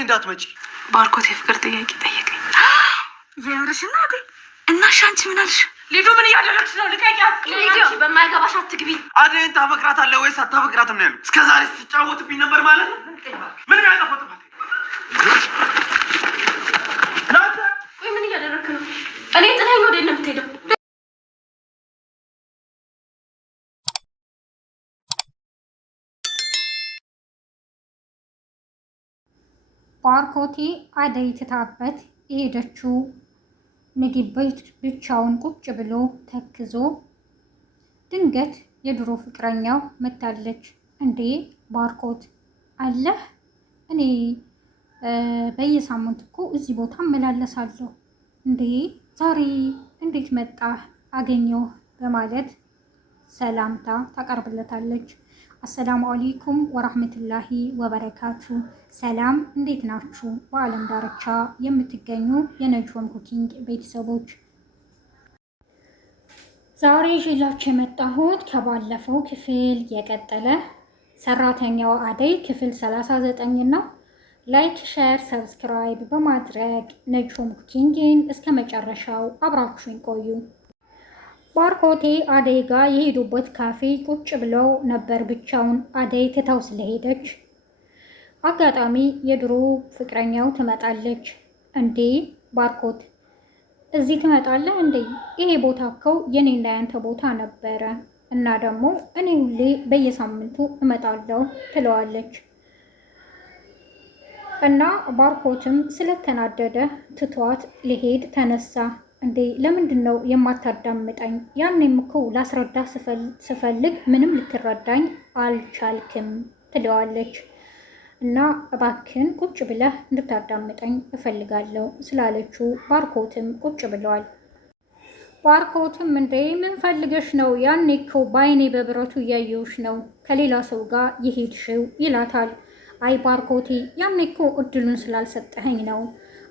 እንዳትመጪ። ባርኮት የፍቅር ጥያቄ ጠየቀኝ። የምርሽ እናቴ? እና አንቺ ምን አልሽ? ልጁ ምን እያደረግሽ ነው? ልቀቂያት። በማይገባሽ አትግቢ። አደይን ታፈቅራታለህ ወይስ አታፈቅራትም ነው ያሉት። እስከዛሬ ስትጫወትብኝ ነበር ማለት ነው። ምንም ያጠፋው ጥፋት ቆይ ምን እያደረግክ ነው? እኔ ጥለኸኝ ወዴት ነው የምትሄደው? ባርኮቴ አደይ ትታበት የሄደችው ምግብ ቤት ብቻውን ቁጭ ብሎ ተክዞ ድንገት የድሮ ፍቅረኛው መታለች። እንዴ ባርኮት አለህ? እኔ በየሳምንቱ እኮ እዚህ ቦታ እመላለሳለሁ። እንዴ ዛሬ እንዴት መጣህ? አገኘሁ በማለት ሰላምታ ታቀርብለታለች። አሰላሙ አለይኩም ወራህመቱላሂ ወበረካቱ። ሰላም እንዴት ናችሁ? በዓለም ዳርቻ የምትገኙ የነጅወም ኩኪንግ ቤተሰቦች ዛሬ ይዤላችሁ የመጣሁት ከባለፈው ክፍል የቀጠለ ሰራተኛዋ አደይ ክፍል 39 ነው። ላይክ፣ ሼር፣ ሰብስክራይብ በማድረግ ነጅወም ኩኪንግን እስከ መጨረሻው አብራችሁን ቆዩ። ባርኮቴ አደይ ጋር የሄዱበት ካፌ ቁጭ ብለው ነበር ብቻውን። አደይ ትታው ስለሄደች አጋጣሚ የድሮ ፍቅረኛው ትመጣለች። እንዴ ባርኮት እዚህ ትመጣለህ እንዴ? ይሄ ቦታ እኮ የኔና ያንተ ቦታ ነበረ እና ደግሞ እኔ ሁሌ በየሳምንቱ እመጣለሁ ትለዋለች። እና ባርኮትም ስለተናደደ ትቷት ሊሄድ ተነሳ። እንዴ ለምንድን ነው የማታዳምጠኝ? ያኔም እኮ ላስረዳ ስፈልግ ምንም ልትረዳኝ አልቻልክም ትለዋለች። እና እባክን ቁጭ ብለህ እንድታዳምጠኝ እፈልጋለሁ ስላለችው ባርኮትም ቁጭ ብለዋል። ባርኮትም እንዴ ምን ፈልገሽ ነው? ያኔ እኮ በአይኔ በብረቱ እያየሁሽ ነው ከሌላ ሰው ጋር የሄድሽው ይላታል። አይ ባርኮቴ ያኔ እኮ እድሉን ስላልሰጠኸኝ ነው።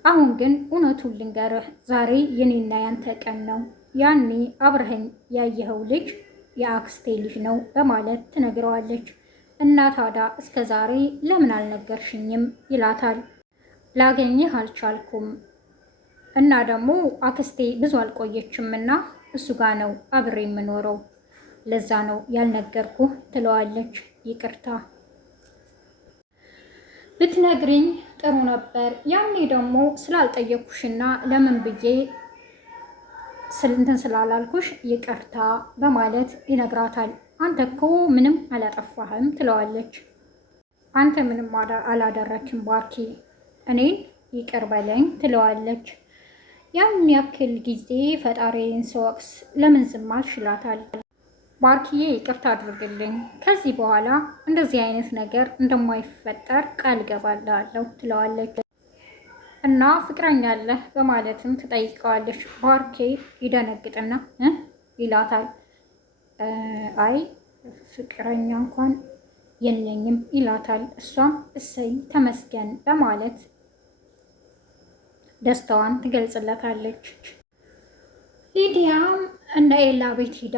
አሁን ግን እውነቱን ልንገርህ፣ ዛሬ የኔና ያንተ ቀን ነው። ያኔ አብረኸኝ ያየኸው ልጅ የአክስቴ ልጅ ነው በማለት ትነግረዋለች። እና ታዲያ እስከ ዛሬ ለምን አልነገርሽኝም ይላታል። ላገኘህ አልቻልኩም እና ደግሞ አክስቴ ብዙ አልቆየችም እና እሱ ጋር ነው አብሬ የምኖረው፣ ለዛ ነው ያልነገርኩህ ትለዋለች። ይቅርታ ብትነግሪኝ ጥሩ ነበር። ያኔ ደግሞ ስላልጠየኩሽና ለምን ብዬ እንትን ስላላልኩሽ ይቅርታ በማለት ይነግራታል። አንተ እኮ ምንም አላጠፋህም ትለዋለች። አንተ ምንም አላደረክም ባርኪ፣ እኔን ይቅር በለኝ ትለዋለች። ያን ያክል ጊዜ ፈጣሪን ስወቅስ ለምን ዝም አልሽ ይላታል። ባርኪዬ ይቅርታ አድርግልኝ፣ ከዚህ በኋላ እንደዚህ አይነት ነገር እንደማይፈጠር ቃል ገባልሃለሁ ትለዋለች። እና ፍቅረኛ አለህ በማለትም ትጠይቀዋለች። ባርኬ ይደነግጥና ይላታል። አይ ፍቅረኛ እንኳን የለኝም ይላታል። እሷም እሰይ ተመስገን በማለት ደስታዋን ትገልጽለታለች። ሊዲያም እንደ ኤላ ቤት ሂዳ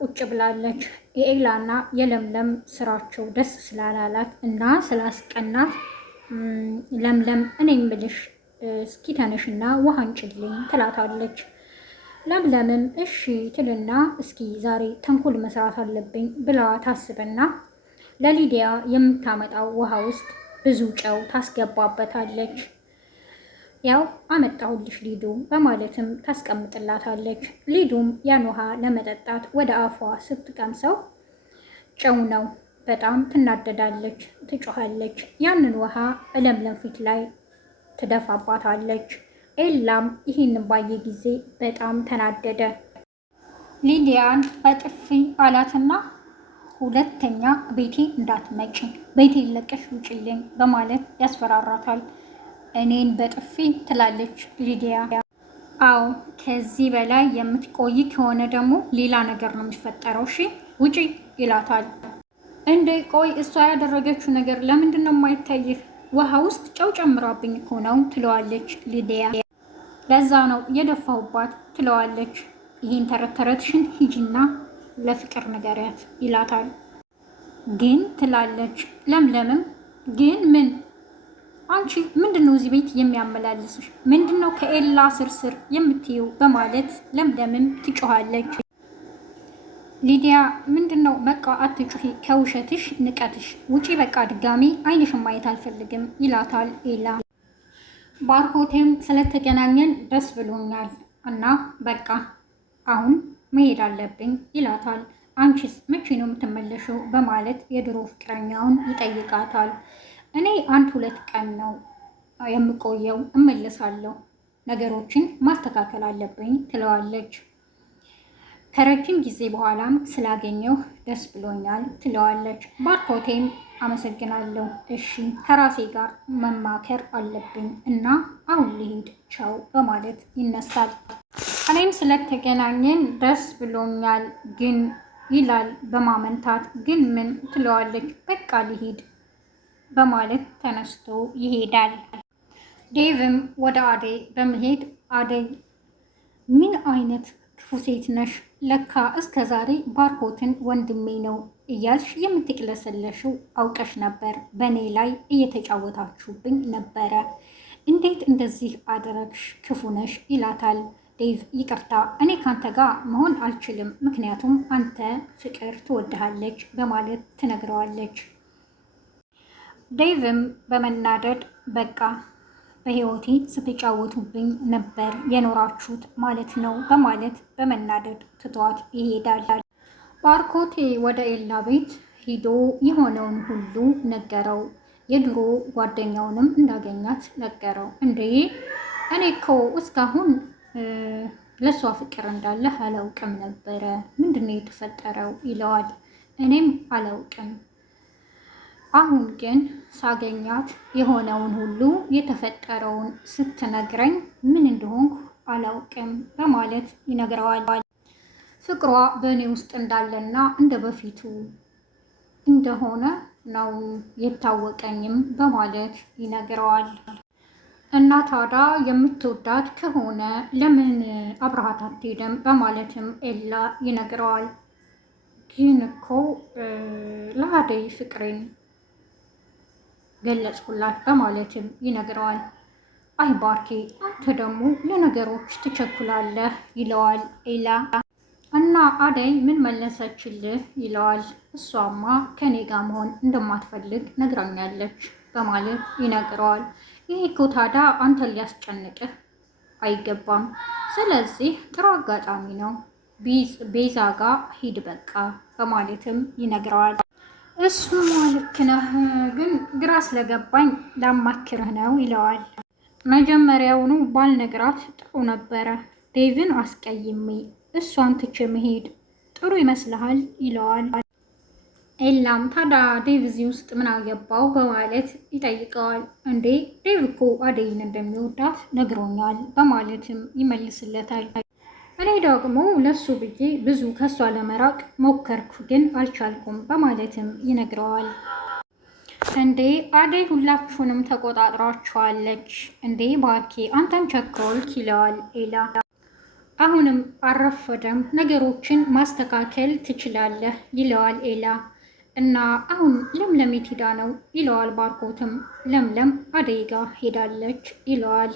ቁጭ ብላለች። የኤላና የለምለም ስራቸው ደስ ስላላላት እና ስላስቀናት ለምለም እኔ እምልሽ እስኪ ተነሽና ውሃ አንጭልኝ ትላታለች። ለምለምም እሺ ትልና እስኪ ዛሬ ተንኮል መስራት አለብኝ ብላ ታስብና ለሊዲያ የምታመጣው ውሃ ውስጥ ብዙ ጨው ታስገባበታለች። ያው አመጣሁልሽ ሊዱ በማለትም ታስቀምጥላታለች። ሊዱም ያን ውሃ ለመጠጣት ወደ አፏ ስትቀምሰው ጨው ነው። በጣም ትናደዳለች፣ ትጮኻለች። ያንን ውሃ ለምለም ፊት ላይ ትደፋባታለች። ኤላም ይህንን ባየ ጊዜ በጣም ተናደደ። ሊዲያን በጥፊ አላትና ሁለተኛ ቤቴ እንዳትመጪ፣ ቤቴ ለቀሽ ውጭልኝ በማለት ያስፈራራታል። እኔን በጥፊ ትላለች ሊዲያ። አዎ ከዚህ በላይ የምትቆይ ከሆነ ደግሞ ሌላ ነገር ነው የሚፈጠረው፣ እሺ ውጪ ይላታል። እንዴ ቆይ እሷ ያደረገችው ነገር ለምንድን ነው የማይታይህ? ውሃ ውስጥ ጨው ጨምራብኝ እኮ ነው ትለዋለች ሊዲያ። ለዛ ነው የደፋሁባት ትለዋለች። ይህን ተረት ተረትሽን ሂጂና ለፍቅር ንገሪያት ይላታል። ግን ትላለች ለምለምም ግን ምን አንቺ ምንድነው እዚህ ቤት የሚያመላልስሽ? ምንድነው ከኤላ ስርስር የምትይው? በማለት ለምለምም ትጮኻለች። ሊዲያ ምንድነው? በቃ አትጩሂ፣ ከውሸትሽ ንቀትሽ ውጪ፣ በቃ ድጋሚ አይንሽን ማየት አልፈልግም ይላታል ኤላ። ባርኮቴም ስለተገናኘን ደስ ብሎኛል እና በቃ አሁን መሄድ አለብኝ ይላታል። አንቺስ መቼ ነው የምትመለሽው? በማለት የድሮ ፍቅረኛውን ይጠይቃታል። እኔ 1-2 ቀን ነው የምቆየው፣ እመለሳለሁ፣ ነገሮችን ማስተካከል አለብኝ ትለዋለች። ከረጅም ጊዜ በኋላም ስላገኘው ደስ ብሎኛል ትለዋለች። ባርኮቴም አመሰግናለሁ፣ እሺ ከራሴ ጋር መማከር አለብኝ እና አሁን ልሂድ፣ ቻው በማለት ይነሳል። እኔም ስለተገናኘን ደስ ብሎኛል ግን ይላል በማመንታት። ግን ምን ትለዋለች። በቃ ልሂድ በማለት ተነስቶ ይሄዳል። ዴቭም ወደ አደይ በመሄድ አደይ ምን አይነት ክፉ ሴት ነሽ? ለካ እስከ ዛሬ ባርኮትን ወንድሜ ነው እያልሽ የምትቅለሰለሽው አውቀሽ ነበር። በእኔ ላይ እየተጫወታችሁብኝ ነበረ። እንዴት እንደዚህ አደረግሽ? ክፉ ነሽ ይላታል። ዴቭ ይቅርታ፣ እኔ ካንተ ጋር መሆን አልችልም፣ ምክንያቱም አንተ ፍቅር ትወድሃለች በማለት ትነግረዋለች። ዴቭም በመናደድ በቃ በህይወቴ ስትጫወቱብኝ ነበር የኖራችሁት ማለት ነው በማለት በመናደድ ትቷት ይሄዳል። ባርኮቴ ወደ ኤላ ቤት ሂዶ የሆነውን ሁሉ ነገረው። የድሮ ጓደኛውንም እንዳገኛት ነገረው። እንዴ እኔ እኮ እስካሁን ለሷ ፍቅር እንዳለ አላውቅም ነበረ፣ ምንድነው የተፈጠረው ይለዋል። እኔም አላውቅም፣ አሁን ግን ሳገኛት የሆነውን ሁሉ የተፈጠረውን ስትነግረኝ ምን እንደሆንኩ አላውቅም በማለት ይነግረዋል። ፍቅሯ በእኔ ውስጥ እንዳለና እንደ በፊቱ እንደሆነ ነው የታወቀኝም በማለት ይነግረዋል። እና ታዲያ የምትወዳት ከሆነ ለምን አብረሃት አትሄድም? በማለትም ኤላ ይነግረዋል። ግን እኮ ለአደይ ፍቅሬን ገለጽኩላት በማለትም ይነግረዋል። አይ ባርኬ፣ አንተ ደግሞ ለነገሮች ትቸኩላለህ ይለዋል ኤላ። እና አደይ ምን መለሰችልህ ይለዋል። እሷማ ከኔ ጋር መሆን እንደማትፈልግ ነግራኛለች በማለት ይነግረዋል። ይህ እኮ ታዲያ አንተን ሊያስጨንቅህ አይገባም። ስለዚህ ጥሩ አጋጣሚ ነው፣ ቤዛ ጋር ሂድ በቃ በማለትም ይነግረዋል። እሱማ ልክ ነህ፣ ግን ግራ ስለገባኝ ላማክርህ ነው ይለዋል። መጀመሪያውኑ ባልነግራት ጥሩ ነበረ። ዴቭን አስቀይሜ እሷን ትቼ መሄድ ጥሩ ይመስልሃል ይለዋል። ኤላም ታዲያ ዴቭ እዚህ ውስጥ ምን አገባው በማለት ይጠይቀዋል። እንዴ ዴቭ እኮ አደይን እንደሚወዳት ነግሮኛል በማለትም ይመልስለታል። እኔ ደግሞ ለሱ ብዬ ብዙ ከሷ ለመራቅ ሞከርኩ ግን አልቻልኩም በማለትም ይነግረዋል። እንዴ አደይ ሁላችሁንም ተቆጣጥራችኋለች እንዴ ባርኬ አንተም ቸኮልክ ይለዋል ኤላ። አሁንም አረፈደም፣ ነገሮችን ማስተካከል ትችላለህ ይለዋል ኤላ። እና አሁን ለምለም የት ሄዳ ነው ይለዋል ባርኮትም። ለምለም አደይ ጋ ሄዳለች ይለዋል።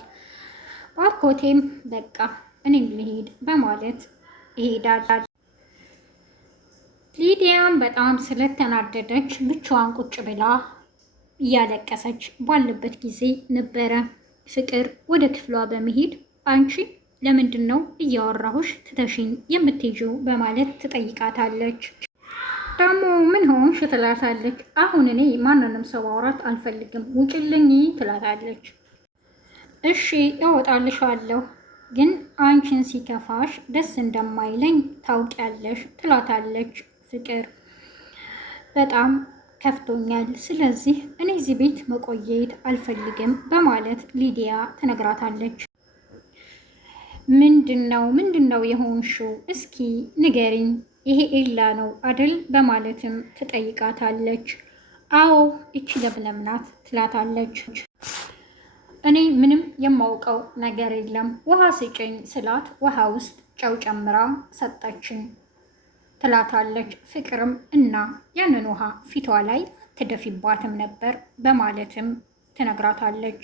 ባርኮቴም በቃ እኔም ልሄድ በማለት ይሄዳል። ሊዲያም በጣም ስለተናደደች ብቻዋን ቁጭ ብላ እያለቀሰች ባለበት ጊዜ ነበረ ፍቅር ወደ ክፍሏ በመሄድ አንቺ ለምንድን ነው እያወራሁሽ ትተሽኝ የምትሄጂው በማለት ትጠይቃታለች። ደግሞ ምን ሆንሽ ትላታለች። አሁን እኔ ማንንም ሰው ማውራት አልፈልግም ውጭልኝ ትላታለች። እሺ እወጣልሻለሁ፣ ግን አንቺን ሲከፋሽ ደስ እንደማይለኝ ታውቂያለሽ ትላታለች ፍቅር። በጣም ከፍቶኛል፣ ስለዚህ እኔ እዚህ ቤት መቆየት አልፈልግም በማለት ሊዲያ ትነግራታለች። ምንድነው የሆንሽው? እስኪ ንገሪኝ፣ ይሄ ኤላ ነው አደል በማለትም ትጠይቃታለች። አዎ እቺ ለምለም ናት ትላታለች። እኔ ምንም የማውቀው ነገር የለም፣ ውሃ ስጭኝ ስላት ውሃ ውስጥ ጨው ጨምራ ሰጠችኝ ትላታለች። ፍቅርም እና ያንን ውሃ ፊቷ ላይ ትደፊባትም ነበር በማለትም ትነግራታለች።